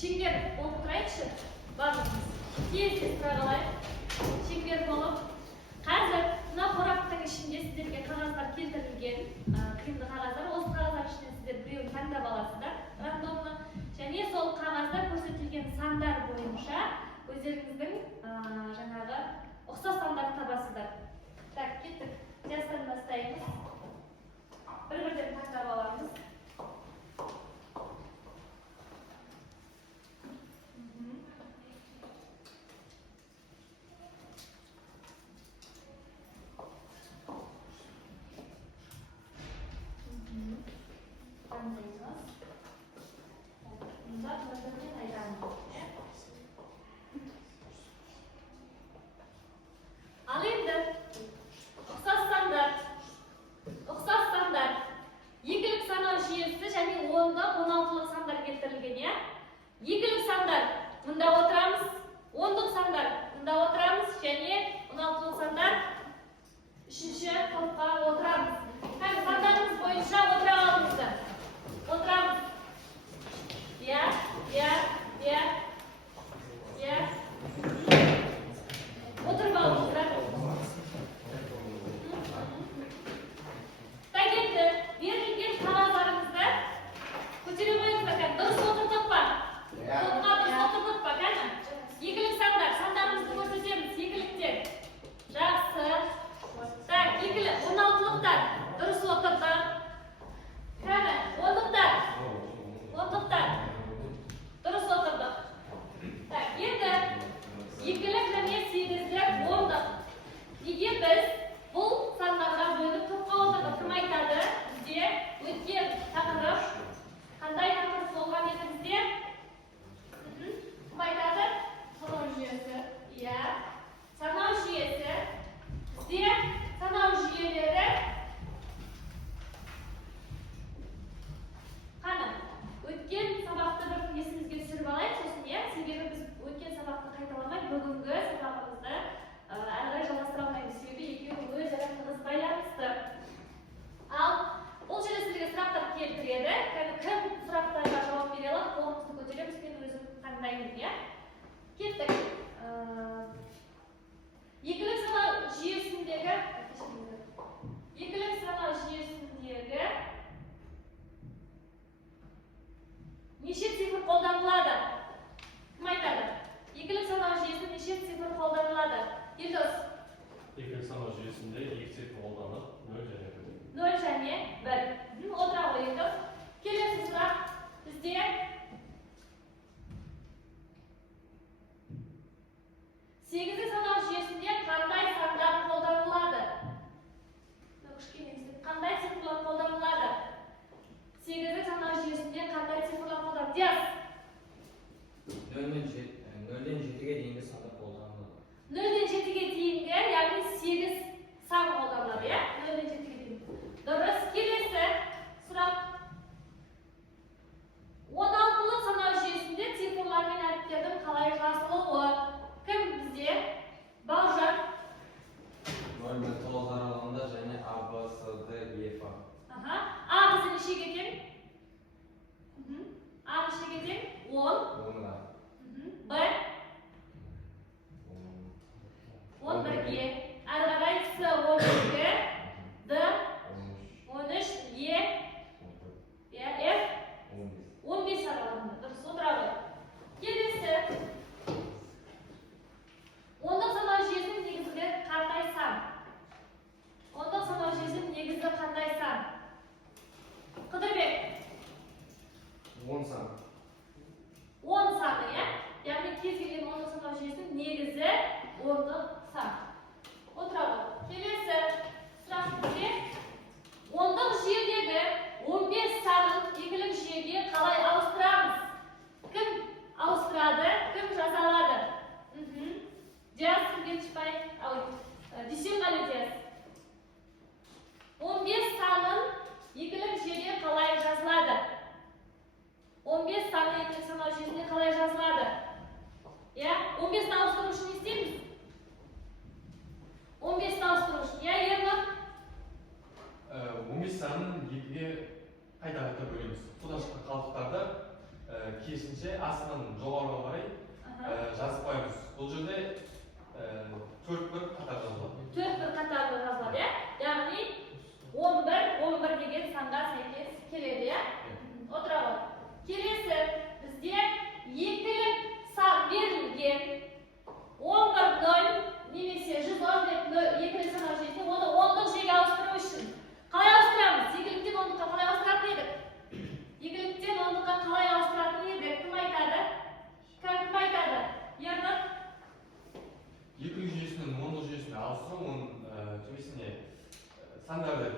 Şenger olup turayıkçı. Bardığımız. Tez sıralayıp. Şenger olup. Hazır mına qo'raqdagi ishimga sizlarga qog'ozlar keltirilgan. Qiyinli qog'ozlar. O'z qog'ozlar ishini sizlar birovni tanlab olasizlar. Randomni. Және сол qog'ozda ko'rsatilgan sanlar bo'yicha o'zlaringizning жаңағы o'xshash sanlarni topasizlar. Так, ketdik. Jasdan boshlaymiz. Bir-biridan tanlab olamiz. Al endi o'xshash standart. O'xshash standart. Yigilik sanal jiyesi және 10da 16lik sanlar keltirilgan ya. Yigilik sanlar bunda o'tiramiz. 10lik sanlar bunda o'tiramiz және 16lik sanlar 3-to'pqa o'tiramiz. Ham sanlarimiz bo'yicha o'tira olamizlar. O'tiramiz. Ya. O'tirib olamizlar. Endi berilgan qog'ozlarimizda ko'chirib qo'yinglar ekan. Durust o'tirdikmi? To'pqa durust o'tirdikmi? Qani? Yigilik sanlarimizni ko'rsatamiz. Yigilikdan. Yaxshi. Tak, yigilik 16likdan durust o'tirdik. Qani? 10likdan. 10likdan. Durust o'tirdik. Tak, endi yigilik және 8lik 10lik. Nega biz bu sanlarga bo'linib to'pqa o'tirdik? Kim aytadi? Bizga o'tgan taqdirib qanday taqdir bo'lgan edi bizga? Kim aytadi? Sanov jiyesi. Ya. Sanov jiyesi. Bizga sanov jiyelari qani? O'tgan saboqda bir esimizga tushirib olaylik, so'zini ya. Sebebi biz o'tgan saboqni qaytaramay, bugungi saboqimizda albatta jalostira olmaymiz. Sebebi ikkovi o'zaro tig'iz baylanibdi. Al, bu yerda sizlarga suroqlar keltiradi. Kim suroqlarga javob bera oladi, qo'limizni ko'taramiz. Men o'zim qandayman ya. Ketdik. Yigilik sanal jiyesindagi necha sifr qo'llaniladi? Kim aytadi? Yigilik sanal jiyesida necha sifr qo'llaniladi? Yildoz. Yigilik sanal jiyesinde ilk sifr qo'llanilib 0 және 1. O'tira qo'yinglar. Kelasi suroq bizga 8 sanal jiyesinde qanday sanlar qo'llaniladi? Qanday sifrlar qo'llaniladi? 8 sanal jiyesinde qanday sifrlar qo'llaniladi? Yaz. 0'dan 7'ye дейінгі сандар қолданылады. 0'dan 7'ye дейінгі, яғни 8 сан қолданылады, ya? 0'dan 7'ye дейін. Дұрыс. Келесі сұрақ. 16lik sanal jiyesinde цифрлар мен әріптердің қалай жазылуы? Кім бізде? Бауыржан. 0 мен 9 аралығында және A, B, C, D, E, F. A бізде нешеге тең? A нешеге тең? 10. 10'ға. B 11'ge. Әрі қарай C 12'ge. D 13, E F 15 аралығында. Дұрыс, отыра қой. Келесі. 10lik sanal jiyесінің негізгі қандай сан? 10lik sanal jiyесінің негізгі қандай сан? Қыдырбек. 10 сан. 10 саны, ya? Яғни кез келген 10lik sanal jiyesінің негізі 10lik сан. Отыра қой. Келесі сұрақ бізге 10lik жүйедегі 15 санын екілік жүйеге қалай ауыстырамыз? Кім ауыстырады? Кім жазалады? Дияс, кімге түшпай? Дүйсенғали Дияс. 15 санын екілік жүйеге қалай жазылады? 15 саны екілік санал жүйесіне қалай жазылады? 15-ні ауыстыру үшін не істейміз? 15-ні ауыстыру үшін, Ерлан? 15 санын 2'ye қайта бөлеміз. Судан шыққан қалдықтарды керісінше астынан жоғарыға қарай жазып қоямыз. Бұл жерде 4-1 қатар жазылады. 4-1 қатарлы жазылады, иә? Яғни 11 деген санға сәйкес келеді, иә? Отыра ғой. Келесі бізде екілік сан берілген 11-0 немесе 110 деп екілік санға жетсе, оны ондық жүйеге ауыстыру үшін қалай ауыстырамыз? Екіліктен ондыққа қалай ауыстыратын едік? Екіліктен ондыққа қалай ауыстыратын едік? Кім айтады? Кім айтады? Ернұр? Екілік жүйесінен ондық жүйесіне ауыстыру, оның төбесіне сандарды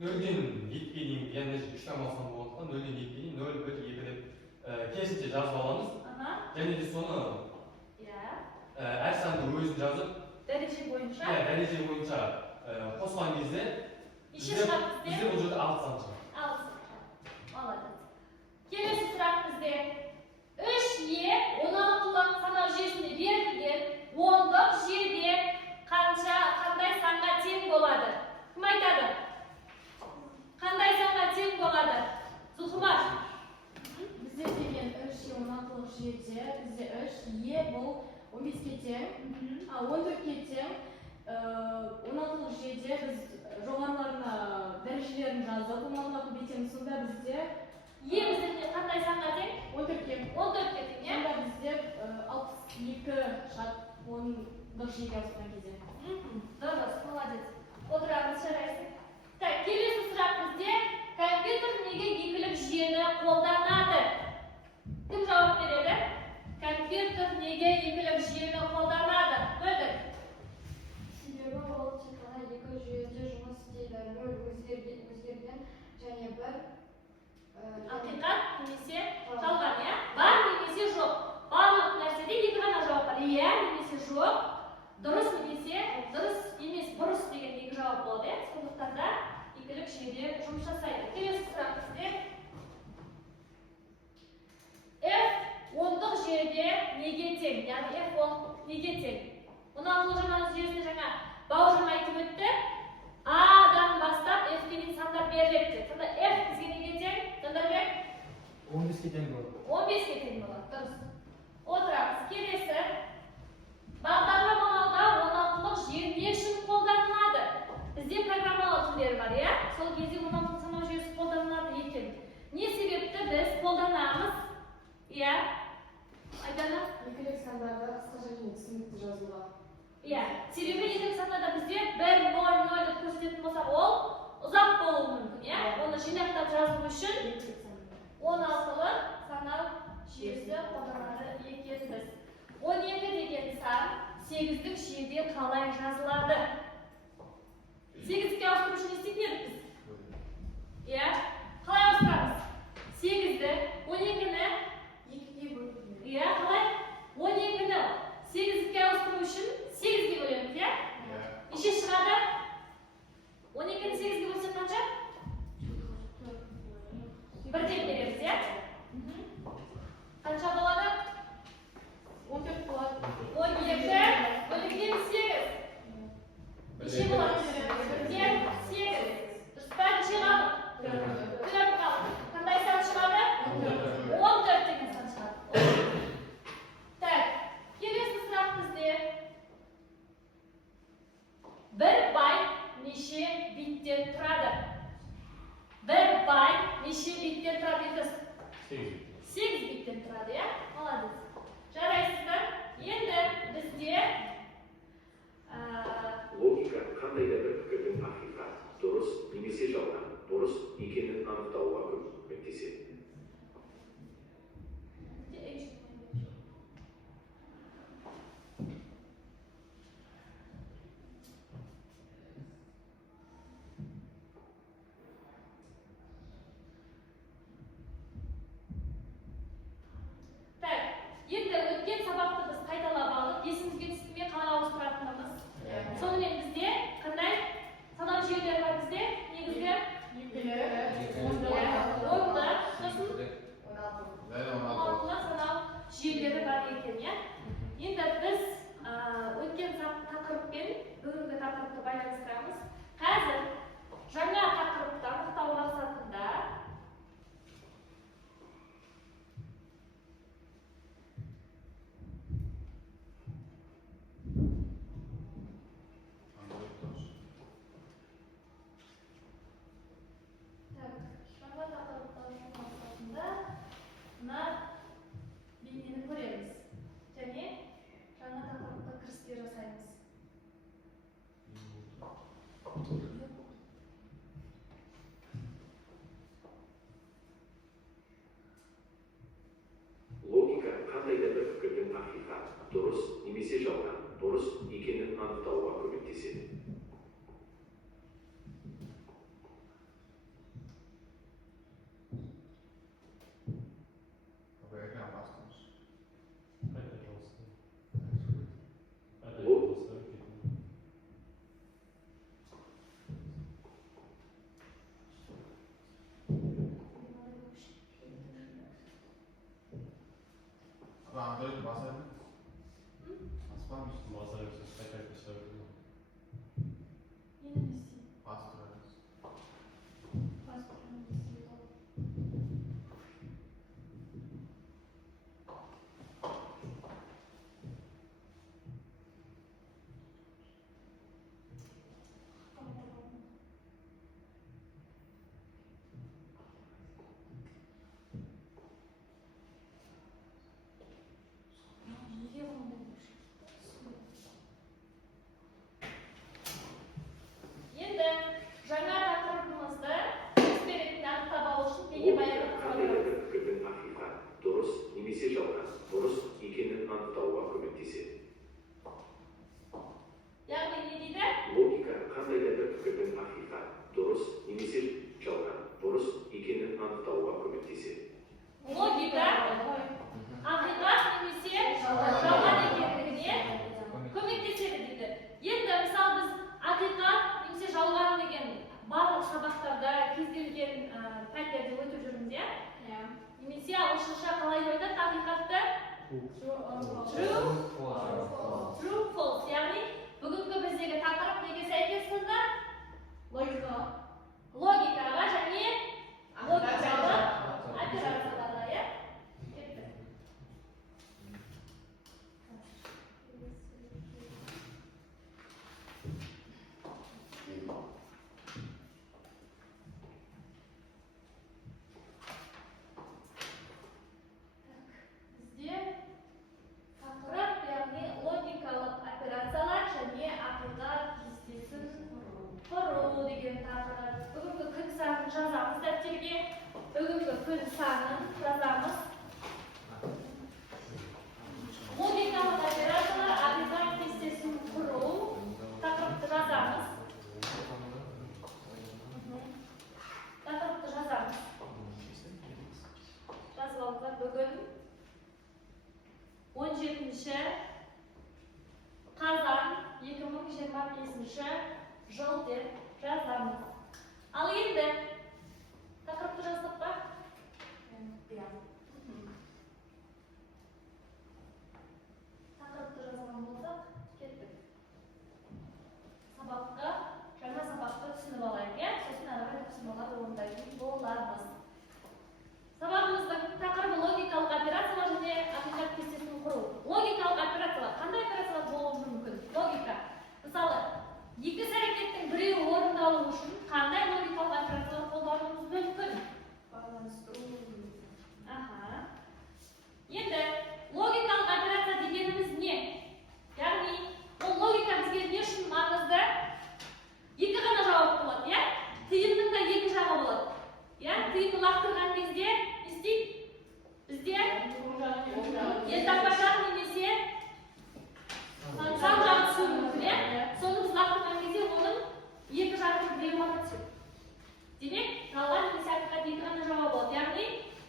0-ден 7-ге дейін, яғни 3-тен басқан болғандықтан 0-ден 7-ге дейін 0, 1, 2 деп керісінше жазып аламыз. Және де соны әр санды өзін жазып, дәреже бойынша қосқан кезде бізде бұл жерде 6 сан шығады. 6 сан. Молодец. Келесі сұрақ бізде 3е 16-лық санау жүйесінде берілген ондық жүйеде қандай санға тең болады? Кім айтады? Қандай санға тең болады? Зұлхымар. Бізде деген 3е 16-лық жүйеде бізде 3е бұл 15-ге тең, 14-ге тең. 16-лық жүйеде біз жоғарыларына дәрежелерін жазып, 16-ға көбейтеміз. Сонда бізде бізде қандай санға тең? 14-ге. 14-ге тең, иә? Сонда бізде 62 шат 10-лық жүйеге ауысқан кезде. Дұрыс, молодец. Отырамыз, жарайсың. Так, келесі сұрақ бізде компьютер неге екілік жүйені қолданады? Кім жауап береді? Компьютер неге екілік жүйені қолданады? Мөлдір. Себебі ол тек қана екі жүйеде жұмыс істейді. 0 өзгерген және 1 Ақиқат немесе жалған, иә? Бар немесе жоқ. Барлық нәрседе екі ғана жауап бар. Иә немесе жоқ. Дұрыс немесе дұрыс емес, бұрыс деген екі жауап болады, иә? Сондықтан да екілік жүйеде жұмыс жасайды. Келесі сұрақ бізде F ондық жүйеде неге тең? Яғни F неге тең? 16-лық жүйесінде жаңа Бауыржан айтып өтті. A-дан бастап F-ге дейін сандар беріледі. Сонда F бізге неге тең? Жандарбек? 15-ге тең болады. 15-ге тең болады. Дұрыс. Отырамыз. Келесі бағдарламалауда 16-лық жүйе не үшін қолданылады? Бізде программалау тілдері бар, иә? Сол кезде 16-лық санау жүйесі қолданылады екен. Не себепті біз қолданамыз? Иә? Айдана? Екілік сандарды қысқа және түсінікті жазуға. Иә, себебі екілік сандада бізде 1, 0, 0 деп көрсететін болсақ, ол ұзақ болуы мүмкін, иә? Оны жинақтап жазу үшін 16-лық санау жүйесі қолданады екенбіз. 12 деген сан 8-дік жүйеде қалай жазылады? 8-ге ауыстыру үшін не істейтін едік біз? Иә? Қалай ауыстырамыз? 8-ді 12-ні 2-ге бөліп. иә, қалай? 12-ні 8-ге ауыстыру үшін 8-ге бөлеміз, иә? Неше шығады? 12-ні 8-ге бөлсек қанша? 1-ден береміз, иә? Қанша болады? 14 болады. 12 бөлінген 8. Неше болады? 1-ден 8. Дұрыс па? Неше қалды? 4 қалды. Қандай сан шығады? 14 деген сан шығады. Так, келесі сұрақ бізде 1 байт неше биттен тұрады? 1 байт неше биттен тұрады? 8 биттен тұрады, иә? Молодец. Жарайсыздар. Енді бізде логика қандай да бір пікірдің ақиқат, дұрыс немесе жалған, бұрыс екенін анықтауға көмектеседі. енді өткен сабақты біз қайталап алдық. Есімізге түсті ме қалай ауыстыратынымыз? Сонымен бізде қандай санау жүйелері бар бізде? Негізгі Екілік, ондық, hakikat, dürüst немесе жалған, дұрыс екенін анықтауға көмектеседі. Какой экран бастыңыз? Қайта жұмысты. Қайта Бұл жұмысты. Android basar mı? Basmam işte. Masa yüksek қайта көшіріп. Bastırırız. Енді жаңа тақырыбымызды экспериментті анықтап алу үшін бейнебаянға қандай да саламыз. бір пікірдің hakikat, дұрыс немесе жалған, дұрыс екенін анықтауға көмектеседі. Яғни не дейді? Логика қандай да бір пікірдің hakikat, дұрыс немесе жалған, дұрыс екенін анықтауға көмектеседі. Логика ақиқат немесе жалған екендігіне көмектеседі дейді. Енді мысалы біз ақиқат немесе жалған деген барлық сабақтарда кез келген пәндерде өтіп жүрміз, иә? Немесе ағылшынша қалай айтады ақиқатты? True, false. Яғни бүгінгі біздегі тақырып неге сәйкес сонда? Логикаға және логикалық операцияларға, иә? Кетті. Бізде тақырып, яғни логикалық операциялар және ақиқат кестесін құру деген тақырып. Бүгінгі күн санын жазамыз дәптерге. Бүгінгі күн санын жазамыз. Логикалық операциялар, ақиқат кестесін құру тақырыпты жазамыз. Тақырыпты жазамыз. Жазып алыңыздар. Бүгін 17 қазан 2025 жыл деп жазамыз. Ал енді тақырыпты жаздық па? Тақырыпты жазған болсақ, кеттік. Сабаққа, жаңа сабақты түсініп алайық, иә? Сосын ары қарай тапсырмалар орындайтын боламыз. Сабағымыздың тақырыбы логикалық операциялар және ақиқат кестесін құру. Логикалық операциялар қандай операциялар болуы мүмкін? Логика. Мысалы, екі іс әрекеттің біреуі орындалу үшін қандай логикалық операциялар қолдануымыз мүмкін? Енді логикалық операция дегеніміз не? Яғни, ол логика бізге не үшін маңызды? Екі ғана жауап болады, иә? Тиынның да екі жағы болады. Я тыйымды лақтырған кезде не істейді? Бізде ертаңбашақ немесе сан жағы түсуі мүмкін, иә? Соны біз лақтырған кезде оның екі жағының біреуі ғана түседі. Демек, жалған немесе ақиқат екі ғана жауап болады. Яғни,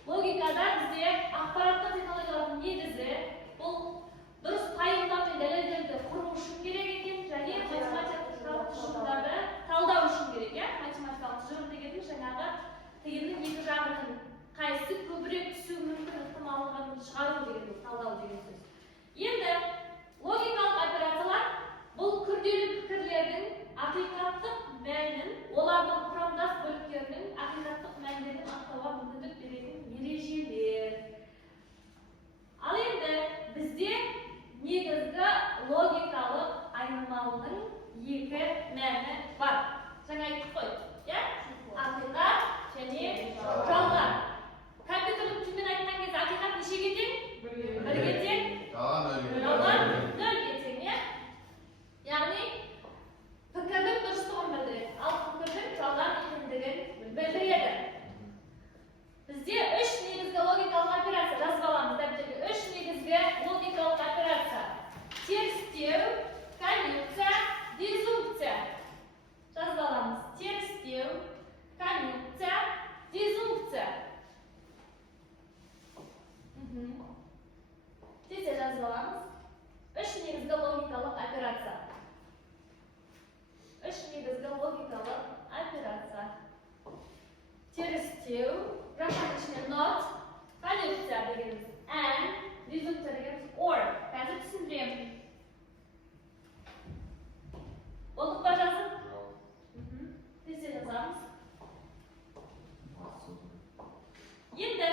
логикада бізде ақпараттық технологиялардың негізі бұл дұрыс пайымдау мен дәлелдерді құру үшін керек екен, және математикалық тұжырымдарды талдау үшін керек, иә? Математикалық тұжырым дегеніміз жаңағы тиынның екі жағының қайсысы көбірек түсуі мүмкін ықтималдығын шығару деген талдау деген сөз. Енді логикалық операциялар бұл күрделі пікірлердің ақиқаттық мәнін, олардың құрамдас бөліктерінің ақиқаттық мәндерін анықтауға мүмкіндік Russian içinde not, konjunksiya deganimiz and, rezultat deganimiz or. Hozir tushuntiryapman. Bo'ldi bajasın? Tez yazamiz. Endi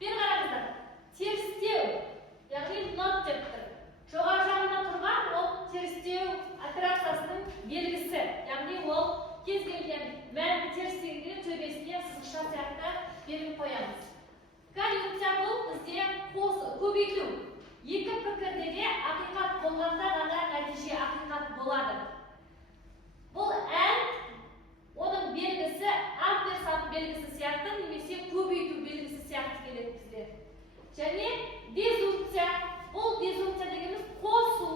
bir qarangizlar. Terstev, ya'ni not debdir. Jo'g'ori жағында turgan ол terstev operatsiyasining belgisi. Ya'ni ол kez kelgan ma'ni terstevning төбесіне сызықша сияқты белгі qo'yamiz. Konjunksiya bu bizde ko'paytу. Екі пікірде де haqiqat bo'lganda ғана natija haqiqat bo'ladi. Бұл and оның белгісі ampersand белгісі сияқты немесе көбейту белгісі сияқты келеді бізде. Және дезункция, бұл дезункция дегеніміз қосу,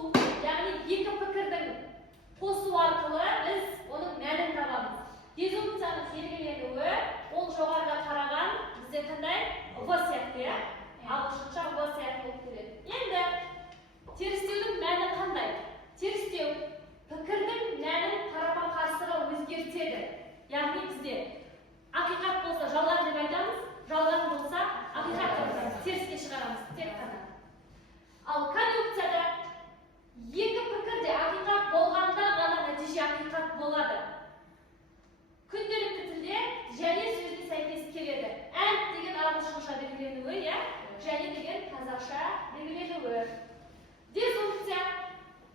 яғни екі пікірдің қосу арқылы біз оның мәнін табамыз. Дезункцияның белгіленуі ол жоғарыда қараған бізде қандай в сияқты, ағылшынша в сияқты болып келеді. Енді терістеудің мәні қандай? Терістеу пікірдің мәнін қарама-қарсыға өзгертеді. Яғни бізде ақиқат болса жалған деп айтамыз, жалған болса ақиқат деп айтамыз, теріске шығарамыз, тек қана. Ал конъюнкцияда екі пікірде ақиқат болғанда ғана нәтиже ақиқат болады. Күнделікті тілде және сөзіне сәйкес келеді. And деген ағылшынша белгіленуі, және деген қазақша белгіленуі. Дезункция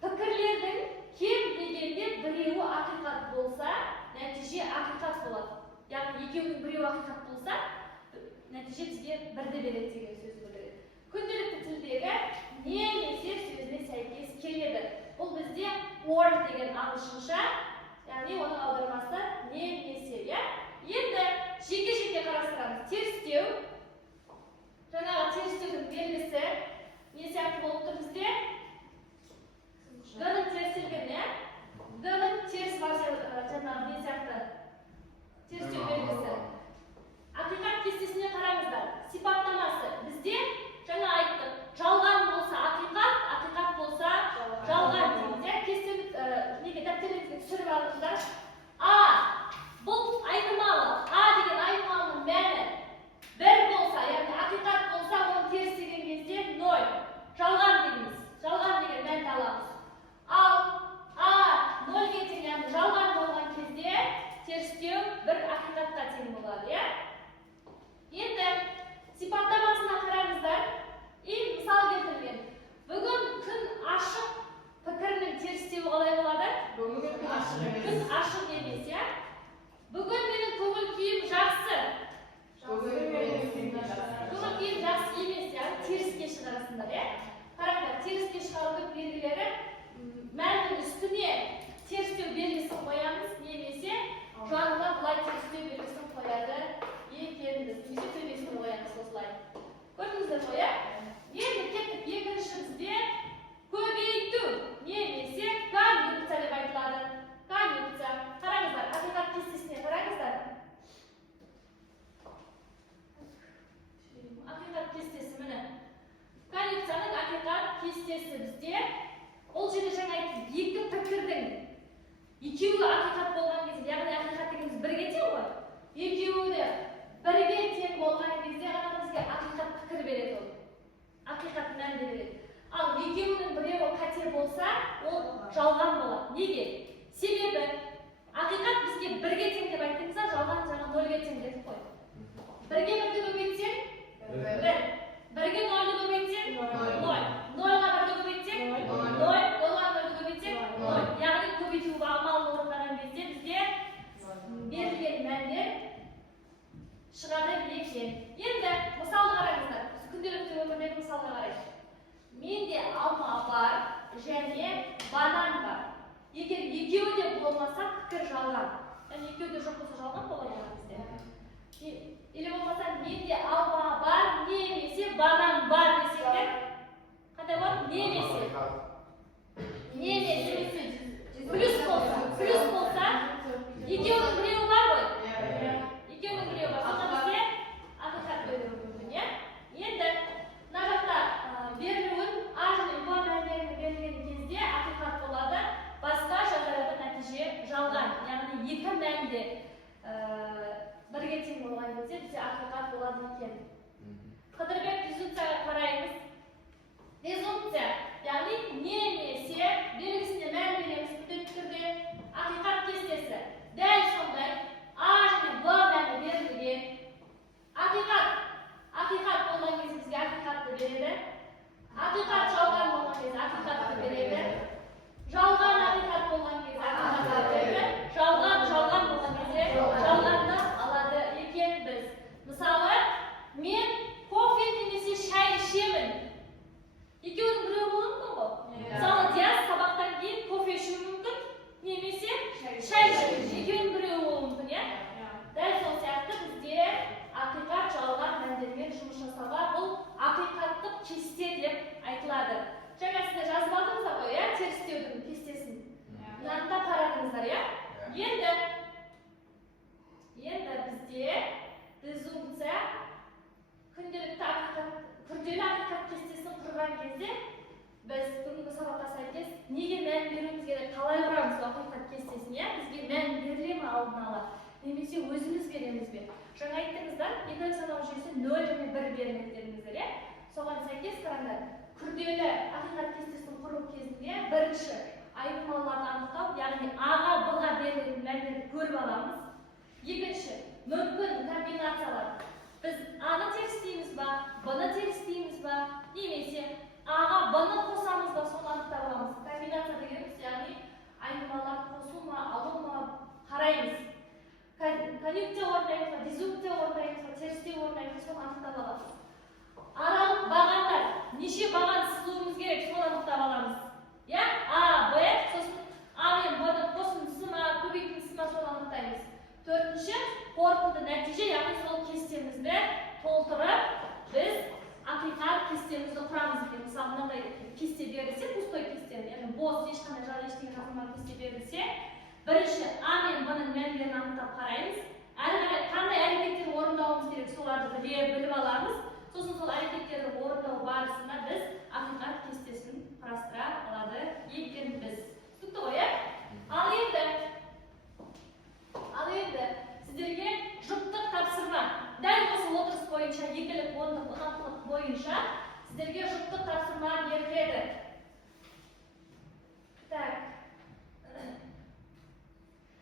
пікірлердің кем дегенде біреуі ақиқат болса, нәтиже ақиқат болады. Яғни екеуінің біреуі ақиқат болса, нәтиже бізге бірді береді деген сөз білдіреді. Күнделікті тілдегі немесе сөзіне сәйкес келеді. Бұл бізде or деген ағылшынша, яғни оның аудармасы немесе. Енді жеке-жеке қарастырамыз. Терістеу, жаңағы терістеудің белгісі не сияқты болып тұр бізде? G-ның терістелген, G-ның теріс жаңағы не сияқты? Терістеу белгісі. Ақиқат кестесіне қараңыздар. Сипаттамасы бізде жаңа айттық. Жалған болса ақиқат, ақиқат болса жалған дейміз. Кестені неге дәптеріңізге түсіріп алыңыздар. Бұл айнымалы. Деген айнымалының мәні бір болса, яғни ақиқат болса, оны теріс деген кезде 0. Жалған дейміз. Жалған деген мәнді аламыз. Ал 0-ге тең, яғни жалған болған кезде терістеу бір ақиқатқа тең болады. Енді сипаттамасына қараңыздар. Мысал келтірген. Бүгін күн ашық пікірінің терістеуі қалай болады? Күн ашық емес, Бүгін менің көңіл күйім жақсы. Көңіл күйім жақсы емес, теріске шығарасыңдар. Қараңдар, теріске шығарудың белгілері мәннің үстіне терістеу белгісін қоямыз, немесе жанына бұлай терістеу белгісін қояды екенбіз. Немесе төбесін қоямыз осылай. Көрдіңіздер ғой, Енді кеттік екінші бізде көбейту, немесе конъюнкция деп айтылады. Конъюнкция. Қараңыздар, ақиқат кестесіне қараңыздар. Ақиқат кестесі міне. Конъюнкцияның ақиқат кестесі бізде ол жерде жаңа айтып, екі пікірдің екеуі ақиқат болған кезде, яғни ақиқат дегеніміз бірге тең ғой. Екеуі де бірге тең болған кезде ғана бізге ақиқат пікір береді ол. Ақиқат мәнді береді. Ал екеуінің біреуі қате болса, ол жалған болады. Неге? Себебі ақиқат бізге бірге тең деп айттыңызда, жалған жаңа 0-ге тең дедік қой. Бірге 1-ді көбейтсең 1. Бірге 0-ды көбейтсең 0. 0-ға 1-ді көбейтсең 0. 0-ға 1-ді көбейтсең 0. Яғни көбейту амалын орындаған кезде бізде берілген мәндер шығады екен. Енді мысалды қараңыздар. Күнделікті өмірдегі мысалға қарайық. Менде алма бар және банан бар. Егер екеуі де болмаса, пікір жалған. Яғни екеуі де жоқ болса жалған болады бізде. Или болмаса, менде алма бар, немесе банан бар десеңдер, қандай болады? Немесе. Плюс болса, екеуінің біреуі бар ғой? Екеуінің біреуі бар. Сонда бізде ақиқат беруі мүмкін, Енді мына жақта берілуін А және Б мәндерін берілген кезде ақиқат болады. Басқа жағдайда нәтиже жалған. Яғни екі мәнде бірге тең болған кезде бізде ақиқат keste deb aytiladi. Жаңа sizlar жазып алдыңыздар ғой, ya, терістеудің кестесін. Мынаны қарадыңыздар, ya? Енді бізде презумпция күнделікті күрделі ақиқат кестесін құрған кезде biz бүгінгі сабаққа сәйкес неге мән беруіміз керек, қалай құрамыз ақиқат кестесін, ya? Бізге мән беріле ме алдын ала, немесе өзіміз береміз бе? Жаңа айттыңыздар, едәуір санау жүйесі 0 және 1 беріледі дедіңіздер, ya? Соған сәйкес қараңдар, күрделі ақиқат кестесін құру кезінде бірінші айнымалыларды анықтау, яғни A-ға, B-ға берілетін мәндерді көріп аламыз. Екінші, мүмкін комбинациялар. Біз A-ны терістейміз ба, B-ны терістейміз ба, немесе A-ға B-ны қосамыз ба, соны анықтап аламыз. Комбинация дегеніміз, яғни айнымалар қосу ма, алу ма қараймыз. Конъюнкция орындаймыз ба, дизъюнкция орындаймыз ба, терістеу орындаймыз ба, соны анықтап аламыз. Аралық бағандар, неше баған сызуымыз керек, соны анықтап аламыз. Ya, A, B, сосын A мен B-ның қосындысы ма, көбейтіндісі ма, соны анықтаймыз. Төртінші, қорытынды нәтиже, яғни сол кестемізді толтырып, біз ақиқат кестемізді құрамыз екен. Мысалы, мынандай кесте берілсе, пустой кесте, яғни бос, ешқандай жағы ештеңе жазылмаған кесте берілсе, бірінші A мен B-ның мәндерін анықтап қараймыз. Әрі қарай қандай әрекеттер орындауымыз керек, соларды біліп аламыз. Сосын сол әрекеттерді орындау барысында біз ақиқат кестесін құрастыра алады екенбіз. Түсінікті ғой, ya? Ал енді сіздерге жұптық тапсырма. Дәл осы отырыс бойынша, екілік, ондық, ұнақтылық бойынша сіздерге жұптық тапсырма беріледі. Так.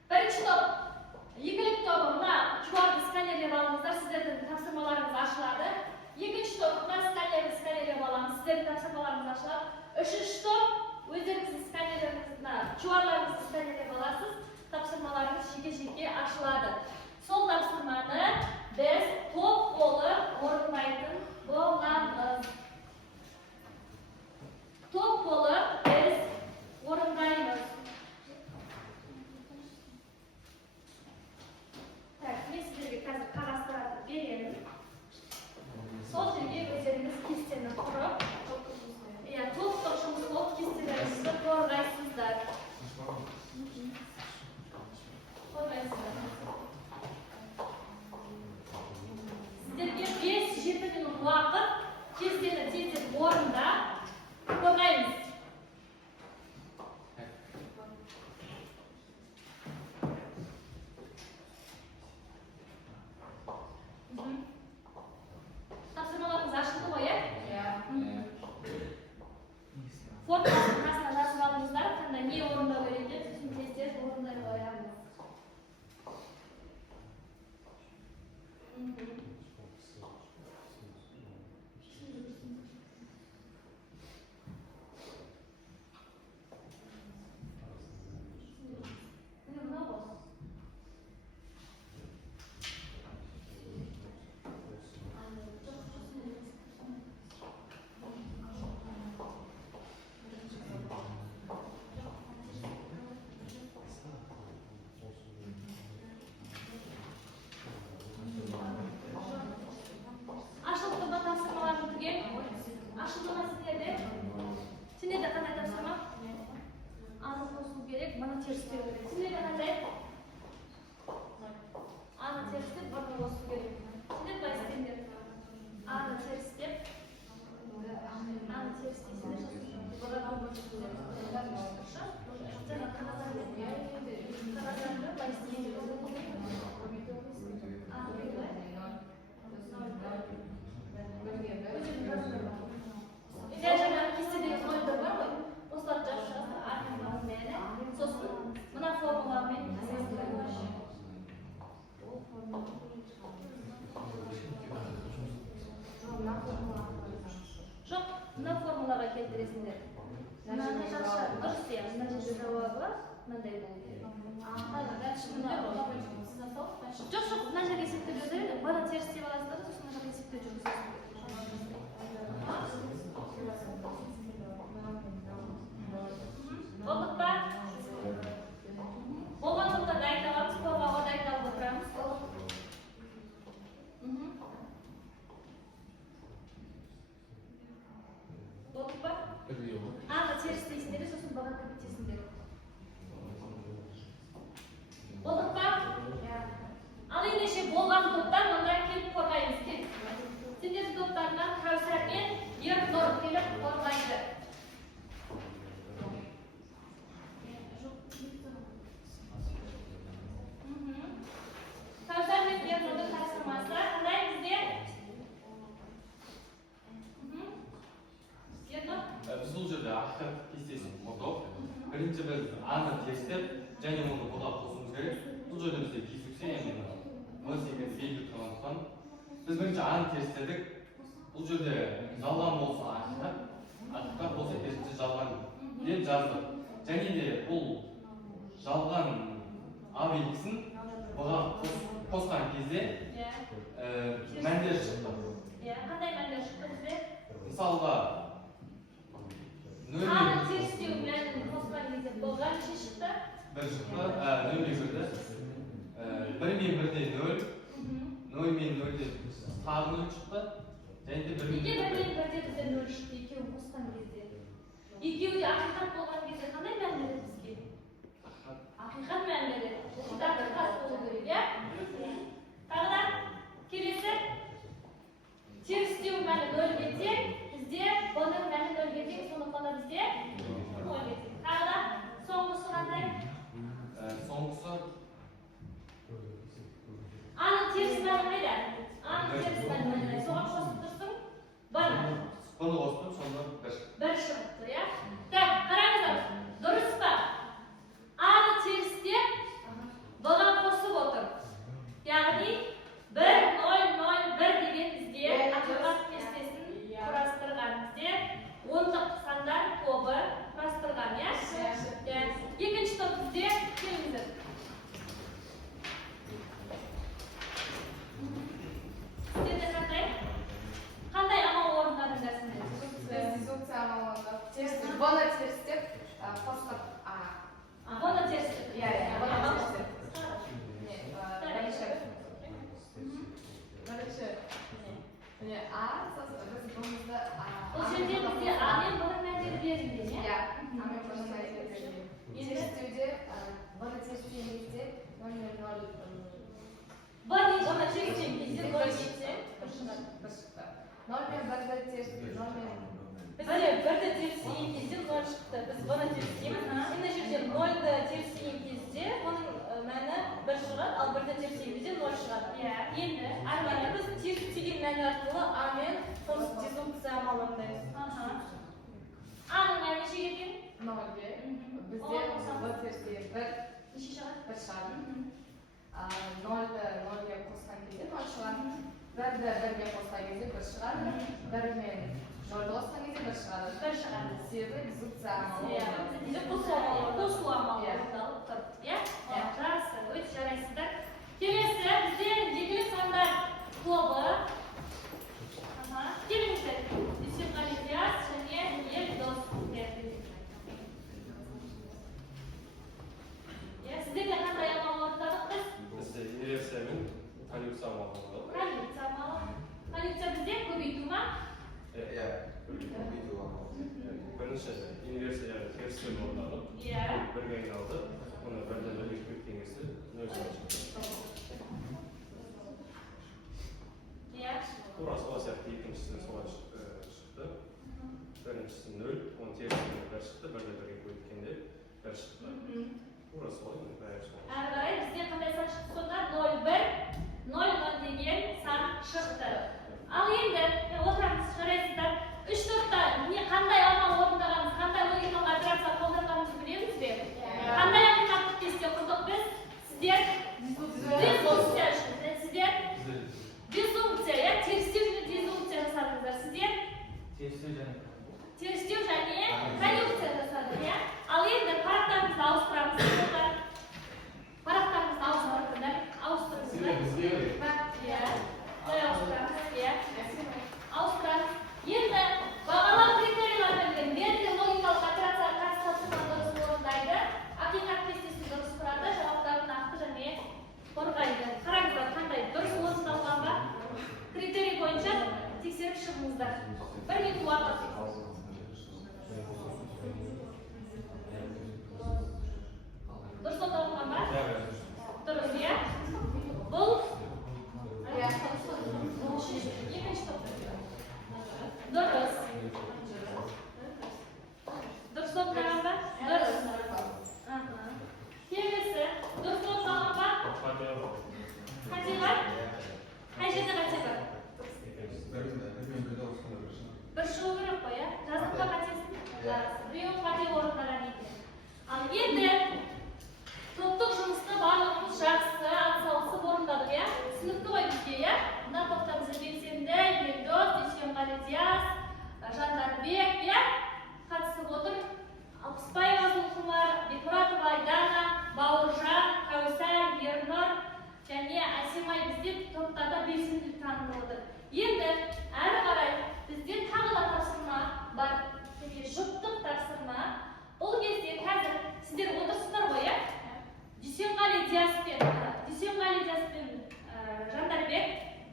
Бірінші топ, екілік тобы, мына QR-ды сканерлеп алыңыздар, сіздердің тапсырмаларыңыз ашылады. Екінші топ, мына сканерлеп аламыз, сіздердің тапсырмаларыңыз ашылады. Үшінші топ, өздеріңіздің сканерлеріңізді, QR-ларыңызды сканерлеп аласыз, тапсырмаларыңыз жеке-жеке ашылады. Сол тапсырманы біз топ болып орындайтын боламыз. Топ болып біз орындаймыз. Так, мен сіздерге қазір қағаздарды беремін. Сол жерге өздеріңіз кестені құрып, топтық жұмыс болып кестелеріңізді қорғайсыздар. Сіздерге 5-7 минут уақыт кестені тезірек орында қорғаймыз. Тапсырмаларыңыз ашылды ғой, ya? Формуласын қасына жазып алыңыздар, қандай не орындау керек деп, сосын тез орындай қоямыз. Жоқ, мына формулаға келтіресіңдер. Мынаны жақша дұрыс иә, мына жерде жауабы мынандай болу керек. Жоқ, мына жерге есептеп жазайын, баны теріс деп аласыздар, сосын мына жерге есептеп жүргізесіздер. Болдық па? Болғандықта дайындаламыз, қорғауға дайындалып отырамыз. Аны теріс дейсіңдер, сосын баға кіріп кетесіңдер. Болдық па? Ал ендеше болған топтар мұнда келіп қорғаймыз. Сендер топтарынан Кәусар мен Ернұр келіп қорғайды. Кәусар мен Ернұрдың тапсырмасы қандай бізде? Ернұр? Біз бұл жерде ақиқат кестесін құрдық. Бірінші біз аны тестеп, және оны бұға қосуымыз керек. Бұл жерде бізде кесіксе, енді бұл секілді белгі тұрғандықтан. Біз бірінші аны тестедік. Бұл жерде жалған болса ақиқат, ақиқат болса керісінше жалған деп жаздық. Және де бұл жалған А белгісін бұға қосқан кезде мәндер шықты. Қандай мәндер шықты бізде? Мысалға, Аны терістеу мәнін қосқан кезде бұға неше шықты? бір шықты, нөлге кірді. Бір мен бірде нөл, нөл мен нөлде тағы нөл шықты. Және де бір мен бірде бізде нөл шықты, екеуін қосқан кезде. Екеуі де ақиқат болған кезде қандай мән береді бізге? Ақиқат мән береді. Бұл ақиқат болу керек, иә? Тағы да келесі. Терістеу мәні нөлге тең, бізде бұның мәні нөлге тең, сондықтан да бізде нөлге тең. Тағы да соңғысы қандай? соңғысы Аның теріс мәні қайда? Аның теріс мәні қайда? Соған қосып тұрсың? Бұны қостым, сонда бір шығыпты, иә? Так, қараңыздар, дұрыс па? Аны терістеп, бұға қосып отыр. Яғни 1, 0, 0, 1 деген бізде ақиқат кестесін құрастырған. Бізде ондық сандар тобы құрастырған, иә? Екінші топ бізде келіңіздер. Сіздерде қандай амал орындадыңдар сендер? Дедукция амалында бұны терістеп, қосып Бұны терістеп. бұны терістеп. Бірінші А, біз бұнызды Бұл жерде бізде А мен бұның мәндері берілген, иә? А мен бұның мәндері берілген. Терістеуде бұны терістеген кезде 0, 0, 0 Бұны терістеген кезде 0 шықты. 0 мен 1-ді терістеп, 0 мен Бізде 1-ді терістеген кезде 0 шықты. Біз бұны терістейміз. Енді жерде 0-ды терістеген кезде оның мәні 1 шығады, ал 1-ді терістеген кезде 0 шығады. Енді біз терістеген мәні арқылы А мен дедукция амалындаймыз. Аның мәні нешеге тең? 0-ге. Бізде бұл терістеген 1 Неше шығады? 1 шығады. 0-ді 0-ге қосқан кезде 0 шығады. 1-ді 1-ге қосқан кезде 1 шығады. 1 мен 0-ді қосқан кезде 1 шығады. 1 шығады. Себебі дедукция амалы. Бізде қосу амалы орындалып тұр. Иә? Жақсы, өте жарайсыздар. Келесі бізде екілік сандар тобы. Келіңіздер. Есепқали Диас және Елдос. Сіздерде қандай амал орындадық біз? Бізде инверсия мен коллекция амалы болды. Коллекция амалы. Коллекция бізде көбейту ма? Бірінші инверсия терістеу орындадық. Бірге айналды. Оны бірден бірге көбейткен кезде 0 шықты. Тура сол сияқты екіншісі солай шықты. Біріншісі 0, оны терістеген 1 шықты, бірде бірге көбейткенде 1 шықты. Тура солай, бәрі солай. Әрі қарай бізде қандай сан шықты сонда? 0, 1, 0, 0 деген сан шықты. Ал енді отырамыз, жарайсыздар. 3 топта қандай амал орындағанымыз, қандай логикалық операция қолданғанымызды білеміз бе? Қандай ақиқаттық кесте құрдық біз? Сіздер дедукция үшін. Сіздер дедукция, иә? Терістеу және дедукция жасадыңыздар. Сіздер терістеу және коллекция жасадық, иә? Ал енді парақтарымызды ауыстырамыз. Парақтарымызды ауыстырыңыздар. Ауыстырамыз. Енді бағалау критерийлеріне берілген логикалық операцияға қарсы тапсырманы дұрыс орындайды, ақиқат кестесін дұрыс құрады, жауаптарын нақты және қорғайды. Қараңыздар, қандай дұрыс орындалған ба? Критерий бойынша тексеріп шығыңыздар. 1 минут уақыт. Дұрыс оталған ба? Дұрыс, иә? Бұл екінші топ. Дұрыс. Дұрыс оталған ба? Дұрыс. Келесі. Дұрыс оталған ба? Қате бар? Қай жерде қате бар? Bir шығу керек қой, иә? Жаздың ба қатесін? Біреуін қате орындаған екен. Ал енді топтық жұмысты барлығымыз жақсы атсалысып орындадық, иә? Түсінікті ғой бізге, иә? Мына топта бізге белсенді, Елдос, Дүйсенғали Диас, Жандарбек, иә? Қатысып отыр. Алпысбаева Зұлқымар, Бекмұратова Айдана, Бауыржан, Кәусар, Ернұр және Әсемай бізде топтарда белсенділік танытып отыр. Енді әрі қарай бізде тағы да тапсырма бар. Жұптық тапсырма. Ол кезде қазір сіздер отырсыздар ғой, иә? Дүйсенғали Диас пен Жандарбек,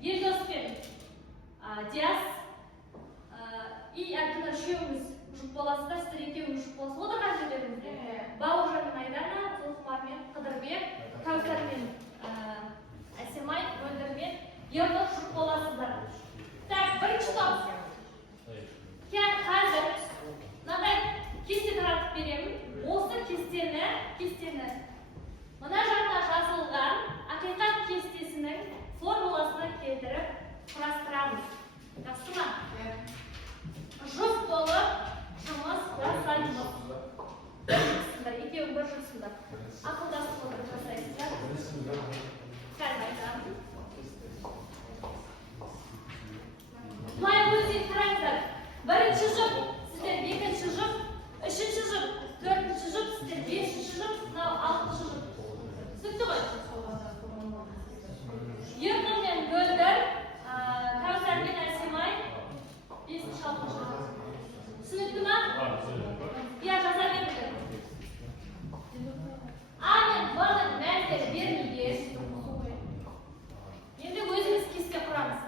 Елдос пен Диас и әкімі үшеуіңіз жұп боласыздар, сіздер екеуіңіз жұп боласыз. Отырған жерлеріңізде Бауыржан мен Айдана, Зұлқымар мен Қыдырбек, Кәусар мен Әсемай, Мөлдір мен Ернұр жұп боласыздар. Так, бірінші топ. Қазір мынадай кесте таратып беремін. Осы кестені мына жақта жазылған ақиқат кестесінің формуласына келтіріп құрастырамыз. Жақсы ма? Жұп болып жұмыс жасаймыз. Екеуің бір жұмысыңдар. Ақылдасып отырып жасайсыздар. Қазір айтамын. Былай өзен қараңыздар. Бірінші жұп, сіздер екінші жұп, үшінші жұп, төртінші жұп, сіздер бесінші жұп, мынау алтыншы жұп. Түсінікті ғой? Ернұр мен Мөлдір, Кәусар мен Әсемай, бесінші, алтыншы жұп. Түсінікті ма? Иә, жаза беріңдер. А мен Б-ның мәндері бермейді. Енді өзіміз кесте құрамыз.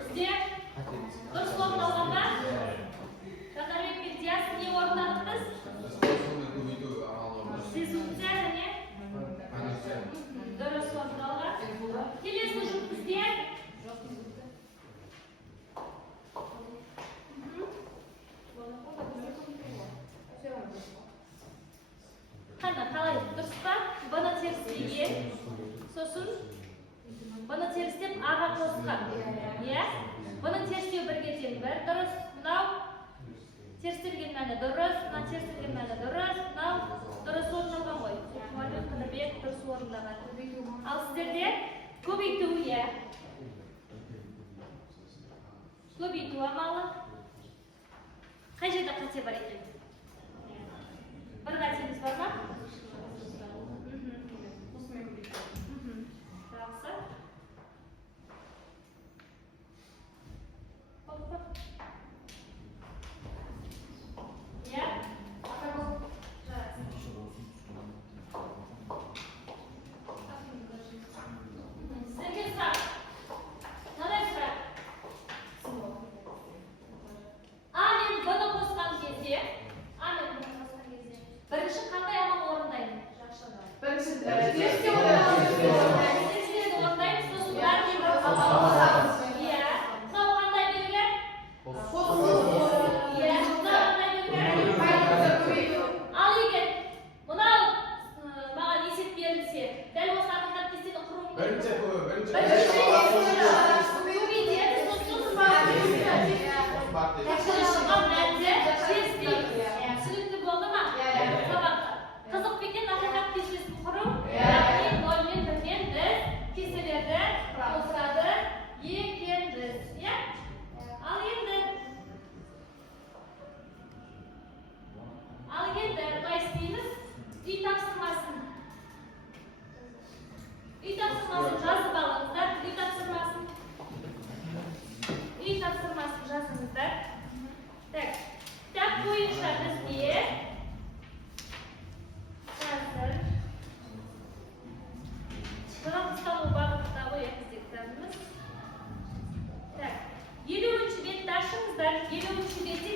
Sizde dұрыс орын алғанда Жандарбек пен Диас не орындадық біз? Сезімде және дұрыс орын алған. Келесі жұп бізде қана қалай дұрыс па? Б-ны терістеген, сосын Б-ны терістеп А-ға қосқан. Иә? Бұның терістеу бірге тең бір. Дұрыс. Мынау терістелген мәні дұрыс, мына терістелген мәні дұрыс, мынау дұрыс орындалған ғой. Мұғалім Қыдырбек дұрыс орындаған. Ал сіздерде көбейту, иә. Көбейту амалы. Қай жерде қате бар екен? Бір қатеңіз бар ма? Жақсы. Иә? Сіздерге сұрақ. Қандай сұрақ? А мен Б-ны қосқан кезде, бірінші қандай амал орындаймын? Бірінші Терістен орындаймын, сосын бәріне бір амал қосамыз. Иә. Мынау қандай белгі? Иә. Мынау қандай белгі? Ал егер мынау маған есеп берілсе, дәл осы ақиқат кестені құруым керек. Көбейтеді, сосын қосылған мәнді терістейміз. Түсінікті болды ма? Сабақта. Қызық бекен ақиқат кестесін құру. Яғни 0 мен 1 мен біз кестелерді қосады екенбіз. Иә? Ал енді былай істейміз. Үй тапсырмасын жазып алыңыздар. Үй тапсырмасын жазыңыздар. Так, кітап бойынша бізде қазір жауапстану бағытында ғой бізде кітабымыз. Так, 50-ші бетті ашыңыздар. 50-ші бетте